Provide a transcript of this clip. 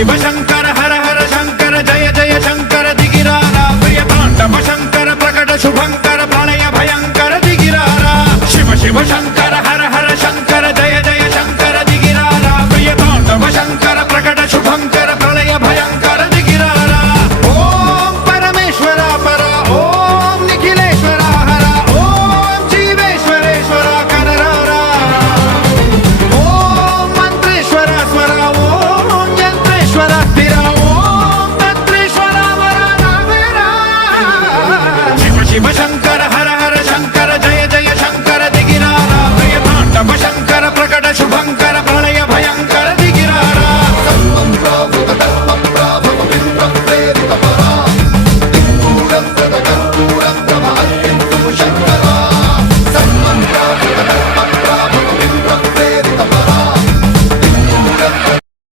शिव शंकर हर हर शंकर जय जय शंकर दिगिरारा प्रिय तांडव शंकर प्रकट शुभंकर प्रलय भयंकर दिगिरारा शिव शिव शंकर